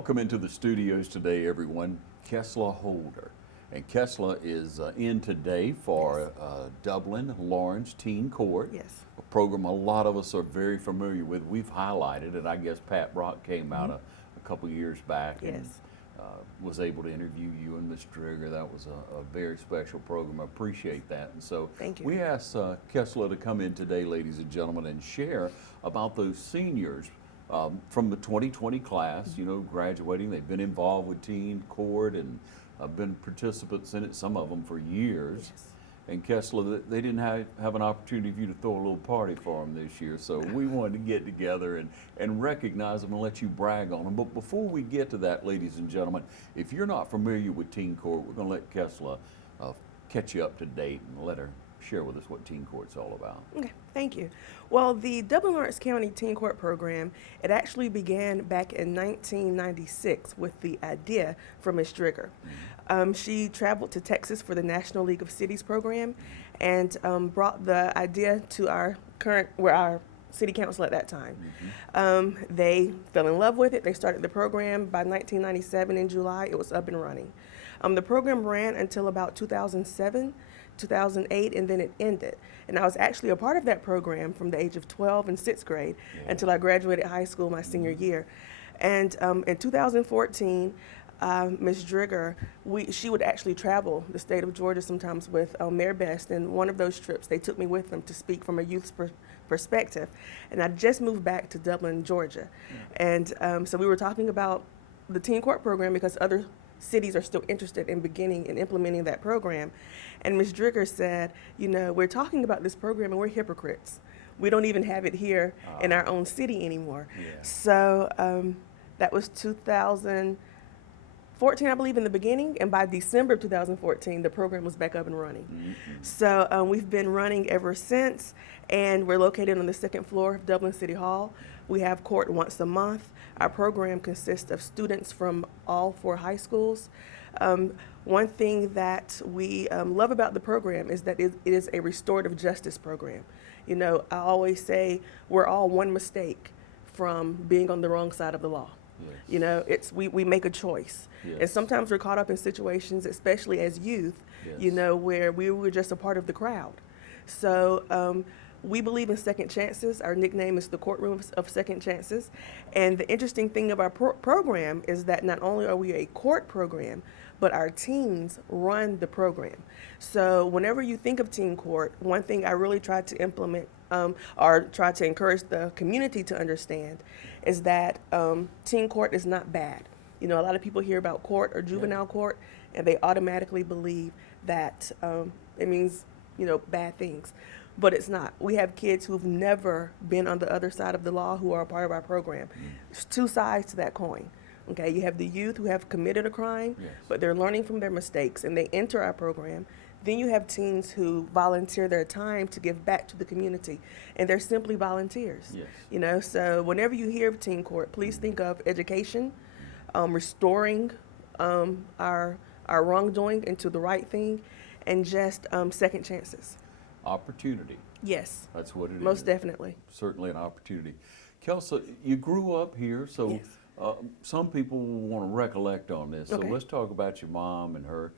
Welcome into the studios today, everyone. Kesla Holder. And Kesla is in today for Dublin-Laurens Teen Court. Yes. A program a lot of us are very familiar with. We've highlighted it. I guess Pat Brock came out a couple years back and was able to interview you and Ms. Drigger. That was a very special program. I appreciate that. And so Thank you. we asked Kesla to come in today, ladies and gentlemen, and share about those seniors from the 2020 class, you know, graduating. They've been involved with Teen Court and been participants in it, some of them for years. Yes. And Kesla, they didn't have an opportunity for you to throw a little party for them this year, so we wanted to get together and recognize them and let you brag on them. But before we get to that, ladies and gentlemen, if you're not familiar with Teen Court, we're going to let Kesla catch you up to date and let her share with us what Teen Court's all about. Okay, thank you. Well, the Dublin-Laurens County Teen Court Program, it actually began back in 1996 with the idea from Ms. Drigger. She traveled to Texas for the National League of Cities program and brought the idea to our city council at that time. They fell in love with it. They started the program. By 1997 in July, it was up and running. The program ran until about 2007, 2008, and then it ended. And I was actually a part of that program from the age of 12 in 6th grade until I graduated high school my senior year. And in 2014, Ms. Drigger, she would actually travel the state of Georgia sometimes with Mayor Best, and one of those trips they took me with them to speak from a youth's perspective. And I just moved back to Dublin, Georgia. And so we were talking about the Teen Court program because other cities are still interested in beginning and implementing that program. And Ms. Drigger said, you know, we're talking about this program and we're hypocrites. We don't even have it here in our own city anymore. So that was 2014, I believe, in the beginning, and by December of 2014, the program was back up and running. So we've been running ever since, and we're located on the 2nd floor of Dublin City Hall. We have court once a month. Our program consists of students from all 4 high schools. One thing that we love about the program is that it is a restorative justice program. You know, I always say we're all one mistake from being on the wrong side of the law. You know, we make a choice. And sometimes we're caught up in situations, especially as youth, you know, where we were just a part of the crowd. So we believe in second chances. Our nickname is the Courtroom of Second Chances. And the interesting thing of our program is that not only are we a court program, but our teens run the program. So whenever you think of Teen Court, one thing I really try to implement or try to encourage the community to understand is that Teen Court is not bad. You know, a lot of people hear about court or juvenile court, and they automatically believe that it means, you know, bad things. But it's not. We have kids who've never been on the other side of the law who are a part of our program. There's 2 sides to that coin. Okay, you have the youth who have committed a crime, but they're learning from their mistakes and they enter our program. Then you have teens who volunteer their time to give back to the community, and they're simply volunteers. You know, so whenever you hear of Teen Court, please think of education, restoring our wrongdoing into the right thing, and just second chances. Opportunity. Yes. That's what it is. Most definitely. Certainly an opportunity. Kesla, you grew up here, so some people will want to recollect on this. So let's talk about your mom and her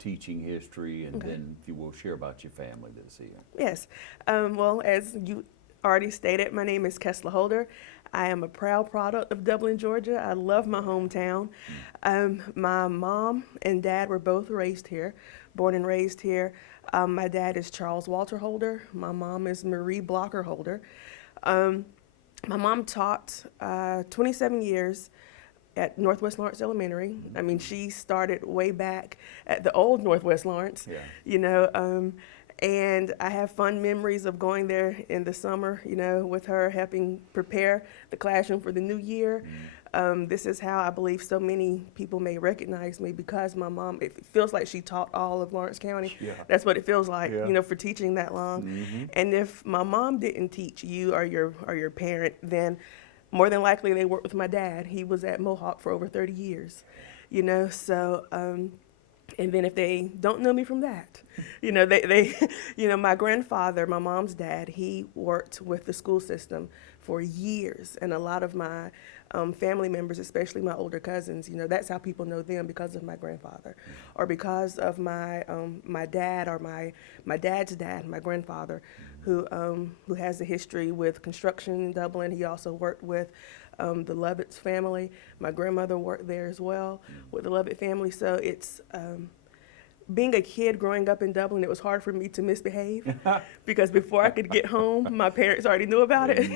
teaching history, and then if you will share about your family that's here. Yes. Well, as you already stated, my name is Kesla Holder. I am a proud product of Dublin, Georgia. I love my hometown. My mom and dad were both raised here, born and raised here. My dad is Charles Walter Holder. My mom is Marie Blocker Holder. My mom taught 27 years at Northwest Lawrence Elementary. I mean, she started way back at the old Northwest Lawrence, you know, and I have fond memories of going there in the summer, you know, with her, helping prepare the classroom for the new year. This is how I believe so many people may recognize me, because my mom, it feels like she taught all of Lawrence County. That's what it feels like, you know, for teaching that long. And if my mom didn't teach you or your parent, then more than likely they worked with my dad. He was at Mohawk for over 30 years, you know, so And then if they don't know me from that, they my grandfather, my mom's dad, he worked with the school system for years. And a lot of my family members, especially my older cousins, that's how people know them, because of my grandfather, or because of my dad, or my dad's dad, my grandfather, who has a history with construction in Dublin. He also worked with the Lovitz family. My grandmother worked there as well with the Lovett family. So it's being a kid growing up in Dublin, it was hard for me to misbehave because before I could get home, my parents already knew about it.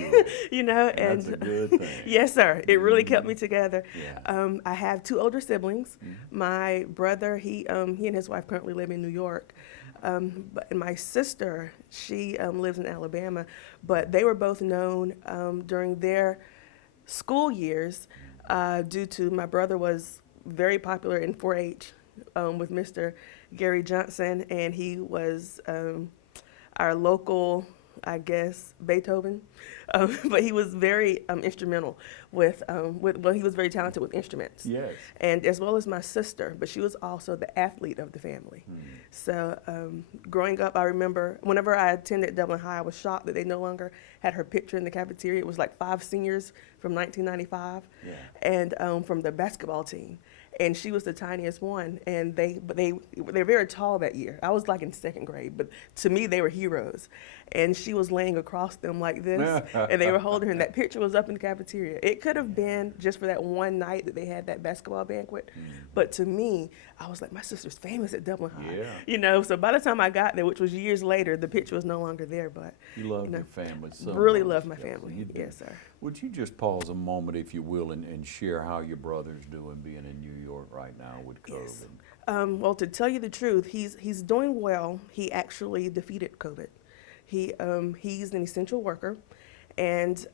That's a good thing. Yes, sir. It really kept me together. Yeah. I have 2 older siblings. My brother, he and his wife currently live in New York. But my sister, she lives in Alabama, but they were both known during their school years due to my brother was very popular in 4-H with Mr. Gary Johnson, and he was our local, I guess, Beethoven. But he was very instrumental with he was very talented with instruments. Yes. And as well as my sister, but she was also the athlete of the family. So growing up, I remember whenever I attended Dublin High, I was shocked that they no longer had her picture in the cafeteria. It was like 5 seniors from 1995, and from the basketball team. And she was the tiniest one, and they're very tall that year. I was like in 2nd grade, but to me they were heroes. And she was laying across them like this, and they were holding her. And that picture was up in the cafeteria. It could have been just for that one night that they had that basketball banquet, but to me, I was like, my sister's famous at Dublin High. Yeah. So by the time I got there, which was years later, the picture was no longer there. But You love your family so really much, love my Kesla. family. You do. Yes, sir. Would you just pause a moment, if you will, and share how your brother's doing being in New York right now with COVID? Yes. Well, to tell you the truth, he's doing well. He actually defeated COVID. He's an essential worker, and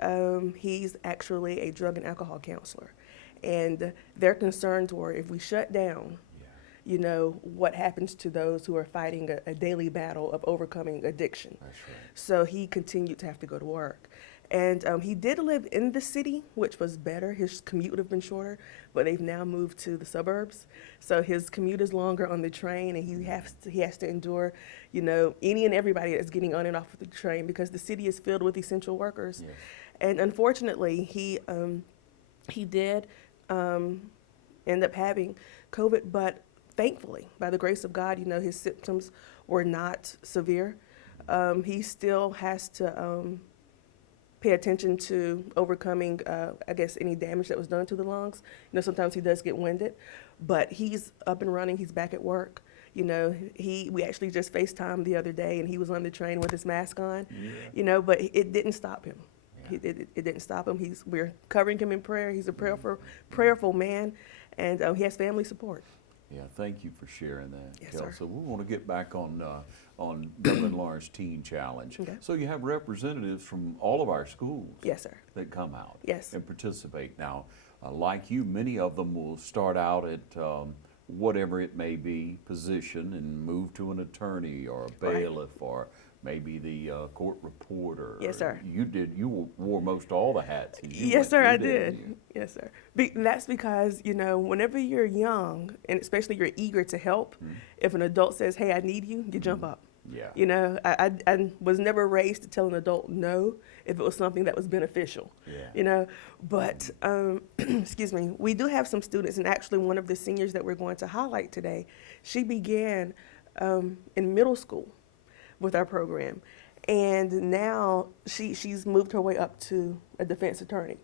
he's actually a drug and alcohol counselor. And their concerns were, if we shut down, what happens to those who are fighting a daily battle of overcoming addiction. That's right. So he continued to have to go to work. And he did live in the city, which was better. His commute would have been shorter, but they've now moved to the suburbs. So his commute is longer on the train, and he has to endure, any and everybody that's getting on and off of the train, because the city is filled with essential workers. Yes. And unfortunately, he did end up having COVID, but thankfully, by the grace of God, his symptoms were not severe. He still has to pay attention to overcoming, any damage that was done to the lungs. Sometimes he does get winded, but he's up and running. He's back at work. We actually just FaceTimed the other day, and he was on the train with his mask on. But it didn't stop him. It didn't stop him. We're covering him in prayer. He's a prayerful man, and he has family support. Yeah, thank you for sharing that, Yes, Kesla. sir. We want to get back on Dublin-Laurens Teen Challenge. Okay. So you have representatives from all of our schools. Yes, sir. That come out. Yes. And participate. Now, like you, many of them will start out at whatever it may be position and move to an attorney or a bailiff or maybe the court reporter. Yes, sir. You wore most all the hats. Yes, sir, I did. Yes, sir. That's because, whenever you're young, and especially you're eager to help, if an adult says, hey, I need you, you jump up. Yeah. I was never raised to tell an adult no if it was something that was beneficial. Yeah. But, excuse me, we do have some students, and actually one of the seniors that we're going to highlight today, she began in middle school with our program, and now she's moved her way up to a defense attorney,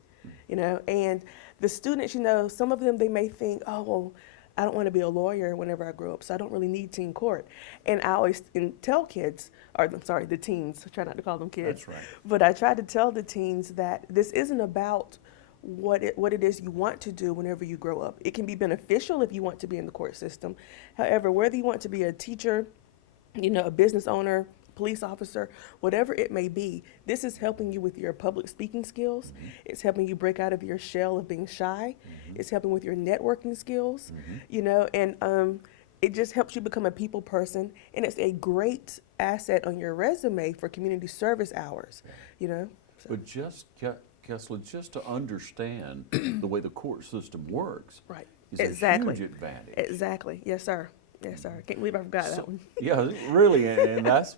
and the students, some of them, they may think, oh, well, I don't want to be a lawyer whenever I grow up, so I don't really need teen court. And I always tell kids, the teens, I try not to call them kids. That's right. But I try to tell the teens that this isn't about what it is you want to do whenever you grow up. It can be beneficial if you want to be in the court system. However, whether you want to be a teacher, a business owner, police officer, whatever it may be, this is helping you with your public speaking skills. It's helping you break out of your shell of being shy. It's helping with your networking skills, and it just helps you become a people person, and it's a great asset on your resume for community service hours, So. But Kesla, just to understand the way the court system works Right. is Exactly. a huge advantage. Exactly. Yes, sir. Yes, sir. Can't believe I forgot that one. Yeah, really, and that's,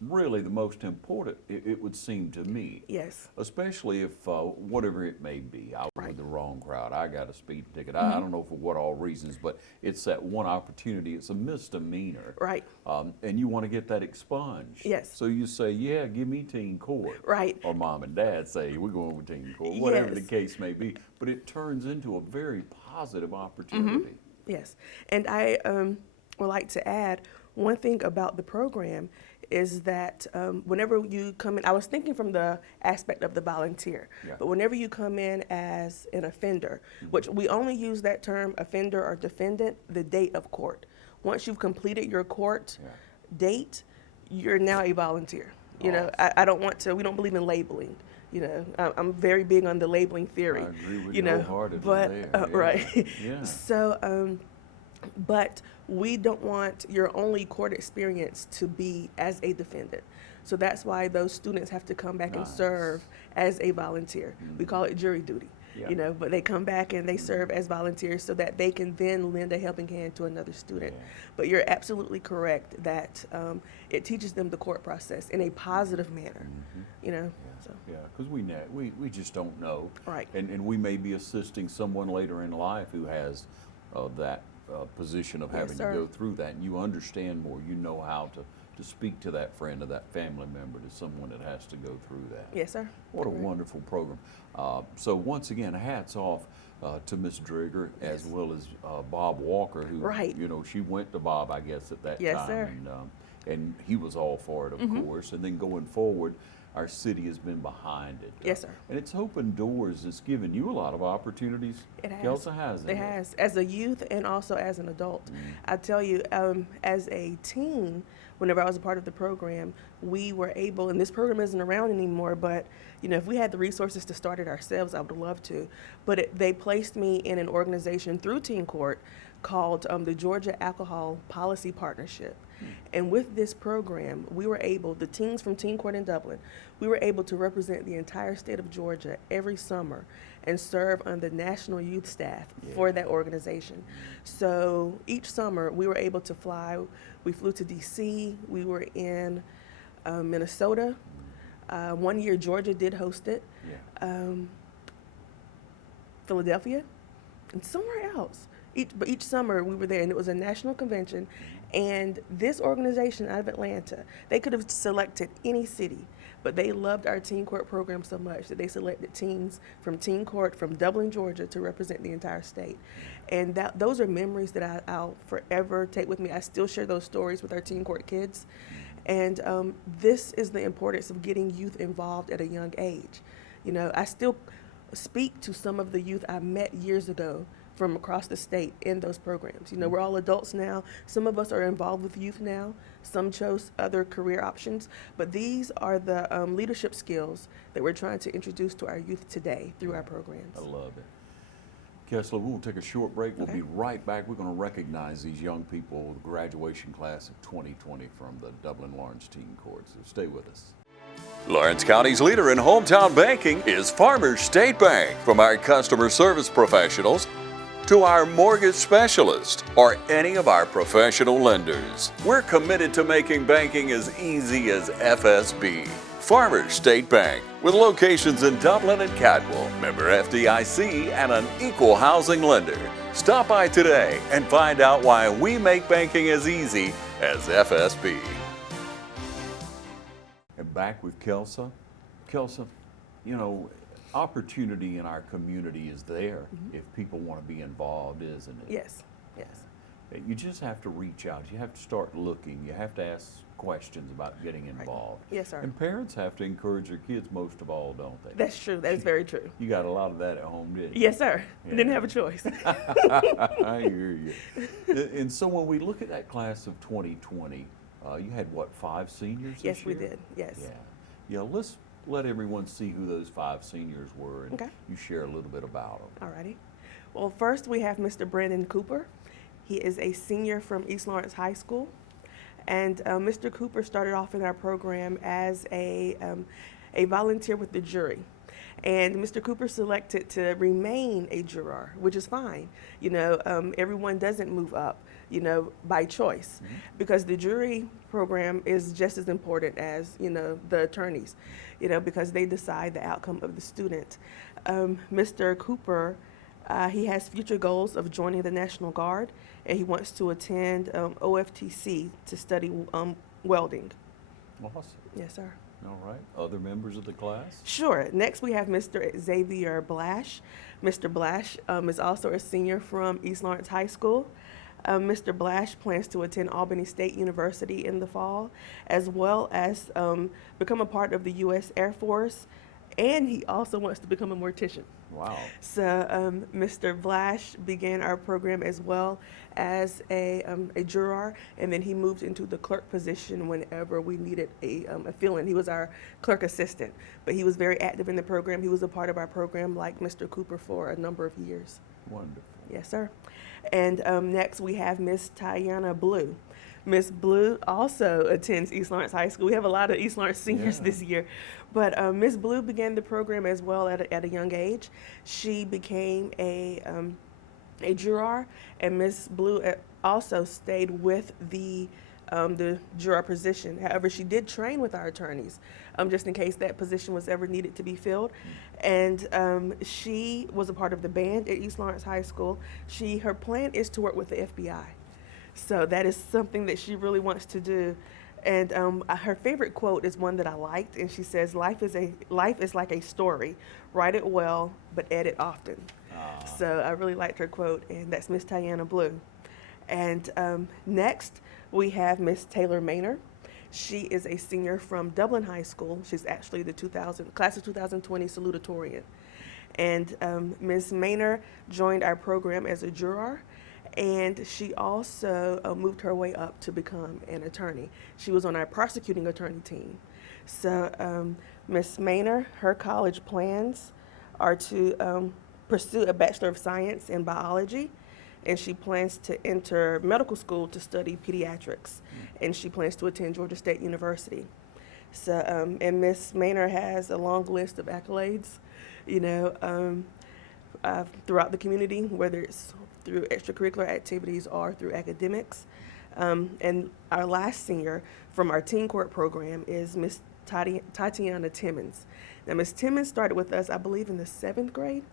really the most important, it would seem to me. Yes. Especially if, whatever it may be, I was Right. with the wrong crowd, I got a speeding ticket, I don't know for what all reasons, but it's that one opportunity, it's a misdemeanor. Right. And you want to get that expunged. Yes. So you say, yeah, give me teen court. Right. Or mom and dad say, we're going with teen court, whatever the Yes. case may be. But it turns into a very positive opportunity. Yes. And I would like to add one thing about the program is that whenever you come in, I was thinking from the aspect of the volunteer, Yeah. but whenever you come in as an offender, which we only use that term offender or defendant, the date of court. Once you've completed your court Yeah. date, you're now a volunteer. You know, Awesome. I don't want to, we don't believe in labeling. You know, I'm very big on the labeling theory. I agree with you you know, wholeheartedly but there, yeah. right. Yeah. So, but we don't want your only court experience to be as a defendant. So that's why those students have to come back and Nice. serve as a volunteer. We call it jury duty. Yeah. You know, but they come back and they serve as volunteers so that they can then lend a helping hand to another student. Yeah. But you're absolutely correct that it teaches them the court process in a positive manner. You know, so Yeah, because we just don't know. Right. And we may be assisting someone later in life who has that position of Yes, having to sir. go through that. And you understand more. You know how to speak to that friend or that family member, to someone that has to go through that. yes, sir. What a Correct. wonderful program. So once again, hats off to Ms. Drigger as well as Bob Walker, who, Right. she went to Bob, I guess, at that Yes, time. sir. And he was all for it, of course. And then going forward, our city has been behind it. Yes, sir. And it's opened doors. It's given you a lot of opportunities. It has. Kelsa hasn't It has, as a youth and also as an adult. Mm-hmm. I tell you, as a teen, whenever I was a part of the program, we were able, and this program isn't around anymore, but if we had the resources to start it ourselves, I would love to. But they placed me in an organization through Teen Court called the Georgia Alcohol Policy Partnership. And with this program, we were able, the teens from Teen Court in Dublin, we were able to represent the entire state of Georgia every summer and serve on the national youth staff for that organization. So each summer we were able to fly. We flew to DC, we were in Minnesota. 1 year Georgia did host it. Yeah. Philadelphia, and somewhere else. But each summer we were there, and it was a national convention. And this organization out of Atlanta, they could have selected any city, but they loved our Teen Court program so much that they selected teens from Teen Court from Dublin, Georgia, to represent the entire state. And those are memories that I'll forever take with me. I still share those stories with our Teen Court kids. And this is the importance of getting youth involved at a young age. I still speak to some of the youth I met years ago from across the state in those programs. We're all adults now. Some of us are involved with youth now. Some chose other career options. But these are the leadership skills that we're trying to introduce to our youth today through our programs. I love it. Kesla, we'll take a short break. We'll Okay. be right back. We're going to recognize these young people, the graduation class of 2020 from the Dublin-Laurens Teen Court. So stay with us. Lawrence County's leader in hometown banking is Farmers State Bank. From our customer service professionals to our mortgage specialist or any of our professional lenders, we're committed to making banking as easy as FSB. Farmers State Bank, with locations in Dublin and Cadwell, member FDIC, and an equal housing lender. Stop by today and find out why we make banking as easy as FSB. And back with Kelsa. Kelsa, opportunity in our community is there if people want to be involved, isn't it? Yes. You just have to reach out. You have to start looking. You have to ask questions about getting involved. Yes, sir. And parents have to encourage their kids most of all, don't they? That's true. That is very true. You got a lot of that at home, didn't you? Yes, sir. Yeah. Didn't have a choice. I hear you. And so when we look at that class of 2020, you had what, 5 seniors this Yes, we year? did. Yes. Yeah. Let's let everyone see who those 5 seniors were, and Okay. you share a little bit about them. Alrighty. Well, first we have Mr. Brandon Cooper. He is a senior from East Lawrence High School. And Mr. Cooper started off in our program as a volunteer with the jury. And Mr. Cooper selected to remain a juror, which is fine. Everyone doesn't move up. by choice, because the jury program is just as important as, the attorneys, because they decide the outcome of the student. Mr. Cooper, he has future goals of joining the National Guard, and he wants to attend OFTC to study welding. Awesome. Yes, sir. All right. Other members of the class? Sure. Next, we have Mr. Xavier Blash. Mr. Blash is also a senior from East Lawrence High School. Mr. Blash plans to attend Albany State University in the fall, as well as become a part of the U.S. Air Force, and he also wants to become a mortician. Wow. So Mr. Blash began our program as well as a juror, and then he moved into the clerk position whenever we needed a fill-in. He was our clerk assistant, but he was very active in the program. He was a part of our program like Mr. Cooper for a number of years. Wonderful. Yes, sir. And next we have Miss Tiana Blue. Miss Blue also attends East Lawrence High School. We have a lot of East Lawrence seniors this year. But Miss Blue began the program as well at a young age. She became a juror, and Miss Blue also stayed with the juror position. However, she did train with our attorneys, just in case that position was ever needed to be filled. And she was a part of the band at East Lawrence High School. Her plan is to work with the FBI. So that is something that she really wants to do. And her favorite quote is one that I liked, and she says, life is like a story. Write it well, but edit often. So I really liked her quote, and that's Miss Tiana Blue. And next, we have Miss Taylor Maynor. She is a senior from Dublin High School. She's actually the class of 2020 salutatorian. And Ms. Maynor joined our program as a juror, and she also moved her way up to become an attorney. She was on our prosecuting attorney team. So Ms. Maynor, her college plans are to pursue a Bachelor of Science in Biology, and she plans to enter medical school to study pediatrics, and she plans to attend Georgia State University. So, and Ms. Maynor has a long list of accolades, throughout the community, whether it's through extracurricular activities or through academics. And our last senior from our teen court program is Miss Tatiana Timmons. Now, Miss Timmons started with us, I believe, in the 7th grade,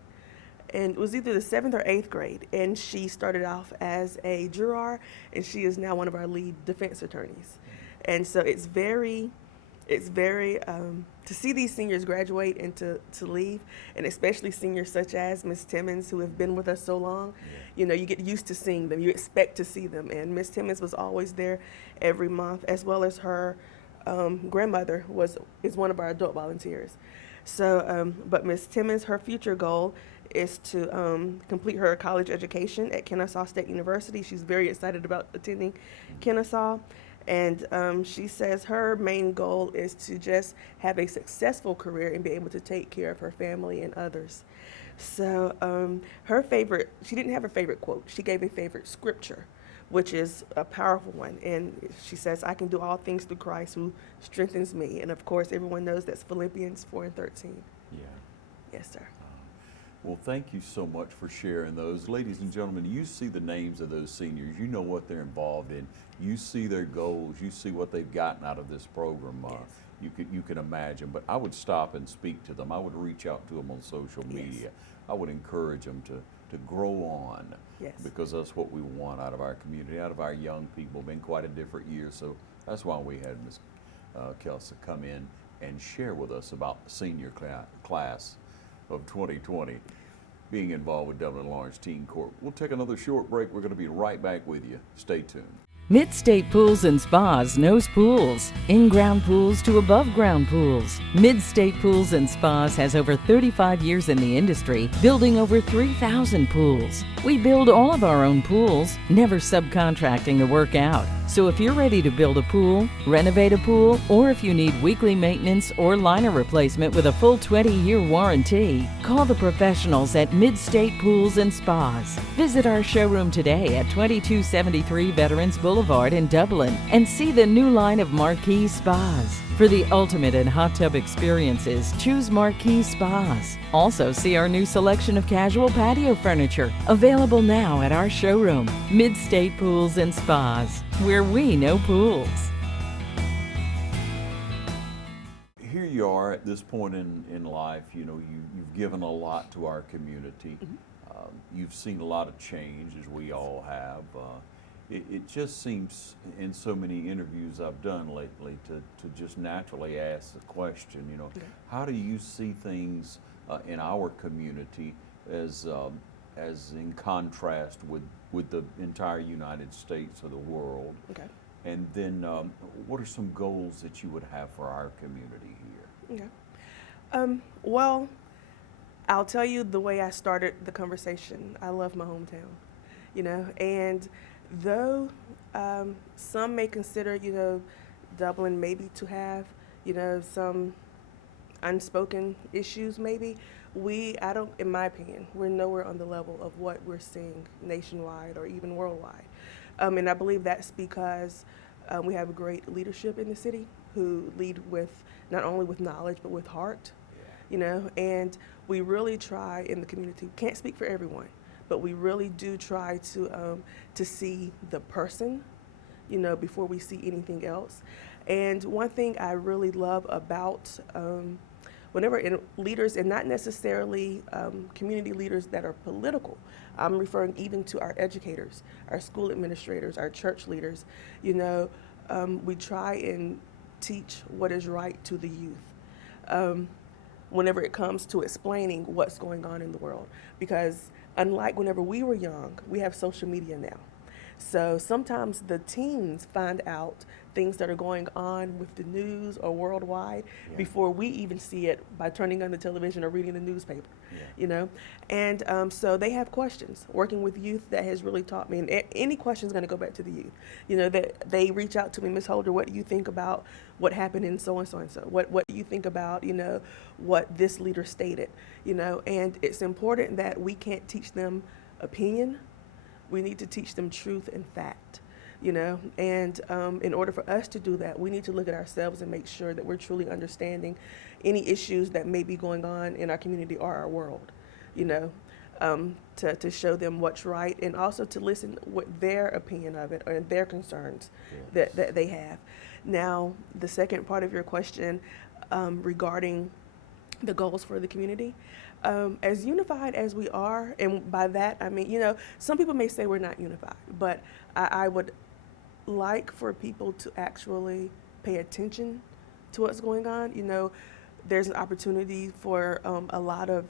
and it was either the 7th or 8th grade, and she started off as a juror, and she is now one of our lead defense attorneys. And so it's very to see these seniors graduate and to leave, and especially seniors such as Miss Timmons, who have been with us so long. You get used to seeing them, you expect to see them, and Miss Timmons was always there every month, as well as her grandmother is one of our adult volunteers. So, but Miss Timmons, her future goal is to complete her college education at Kennesaw State University. She's very excited about attending Kennesaw. And she says her main goal is to just have a successful career and be able to take care of her family and others. So she didn't have a favorite quote. She gave a favorite scripture, which is a powerful one. And she says, I can do all things through Christ who strengthens me. And of course, everyone knows that's Philippians 4:13. Yeah. Yes, sir. Well, thank you so much for sharing those. Ladies and gentlemen, you see the names of those seniors. You know what they're involved in. You see their goals. You see what they've gotten out of this program. Yes. You can imagine. But I would stop and speak to them. I would reach out to them on social media. Yes. I would encourage them to grow on. Yes. Because that's what we want out of our community, out of our young people. Been quite a different year. So that's why we had Ms. Kesla come in and share with us about the senior class of 2020 being involved with Dublin-Laurens Teen Court. We'll take another short break. We're going to be right back with you. Stay tuned. Mid-State Pools and Spas knows pools. In-ground pools to above-ground pools. Mid-State Pools and Spas has over 35 years in the industry, building over 3,000 pools. We build all of our own pools, never subcontracting the work out. So if you're ready to build a pool, renovate a pool, or if you need weekly maintenance or liner replacement with a full 20-year warranty, call the professionals at Mid-State Pools and Spas. Visit our showroom today at 2273 Veterans Boulevard in Dublin and see the new line of marquee spas. For the ultimate in hot tub experiences, choose Marquee Spas. Also, see our new selection of casual patio furniture, available now at our showroom, Mid-State Pools and Spas, where we know pools. Here you are at this point in life, you know, you've given a lot to our community. You've seen a lot of change, as we all have. It just seems, in so many interviews I've done lately, to just naturally ask the question, you know, how do you see things in our community as in contrast with the entire United States or the world? Okay. And then what are some goals that you would have for our community here? Okay. Well, I'll tell you the way I started the conversation. I love my hometown, you know, and though some may consider, you know, Dublin maybe to have, you know, some unspoken issues maybe, in my opinion, we're nowhere on the level of what we're seeing nationwide or even worldwide. And I believe that's because we have great leadership in the city who lead with, not only with knowledge, but with heart, you know, and we really try in the community, can't speak for everyone, but we really do try to see the person, you know, before we see anything else. And one thing I really love about leaders, and not necessarily community leaders that are political, I'm referring even to our educators, our school administrators, our church leaders, you know, we try and teach what is right to the youth whenever it comes to explaining what's going on in the world. Because unlike whenever we were young, we have social media now. So sometimes the teens find out things that are going on with the news or worldwide before we even see it by turning on the television or reading the newspaper, you know. And so they have questions. Working with youth, that has really taught me, and any question is going to go back to the youth. You know, that they reach out to me, Ms. Holder, what do you think about what happened in so and so and so? What do you think about, you know, what this leader stated? You know, and it's important that we can't teach them opinion. We need to teach them truth and fact, you know, and in order for us to do that, we need to look at ourselves and make sure that we're truly understanding any issues that may be going on in our community or our world, you know, to show them what's right, and also to listen what their opinion of it or their concerns that they have. Now, the second part of your question regarding the goals for the community, as unified as we are, and by that I mean, you know, some people may say we're not unified, but I would like for people to actually pay attention to what's going on. You know, there's an opportunity for a lot of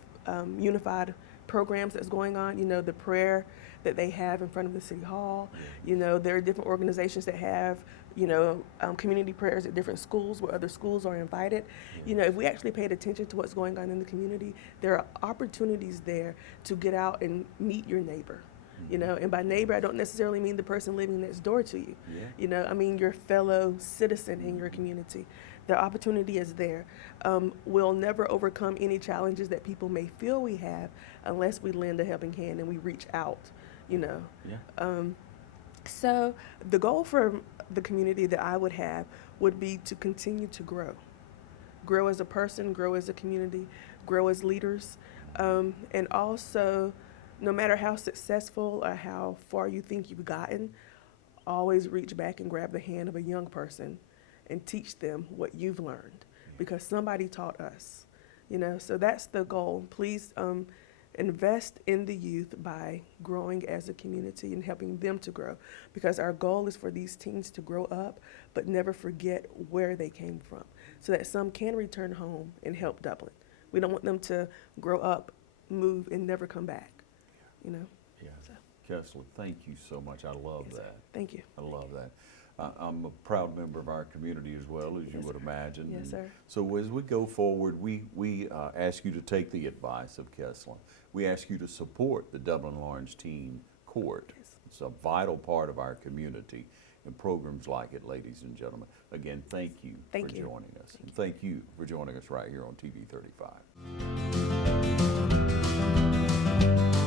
unified programs that's going on. You know, the prayer that they have in front of the city hall. You know, there are different organizations that have, you know, community prayers at different schools where other schools are invited. You know, if we actually paid attention to what's going on in the community, there are opportunities there to get out and meet your neighbor. You know, and by neighbor, I don't necessarily mean the person living next door to you. You know, I mean your fellow citizen in your community. The opportunity is there. We'll never overcome any challenges that people may feel we have unless we lend a helping hand and we reach out, you know. So the goal for the community that I would have would be to continue to grow. Grow as a person, grow as a community, grow as leaders, and also, no matter how successful or how far you think you've gotten, always reach back and grab the hand of a young person and teach them what you've learned, because somebody taught us, you know. So that's the goal. Please invest in the youth by growing as a community and helping them to grow, because our goal is for these teens to grow up but never forget where they came from, so that some can return home and help Dublin. We don't want them to grow up, move, and never come back. You know. So. Kesla, thank you so much. I love that. Thank you. I love that. I'm a proud member of our community as well, as you would imagine. Yes, sir. So as we go forward, we ask you to take the advice of Kesla. We ask you to support the Dublin-Laurens Teen Court. Yes. It's a vital part of our community, and programs like it, ladies and gentlemen. Again, thank you for joining us. And thank you for joining us right here on TV 35.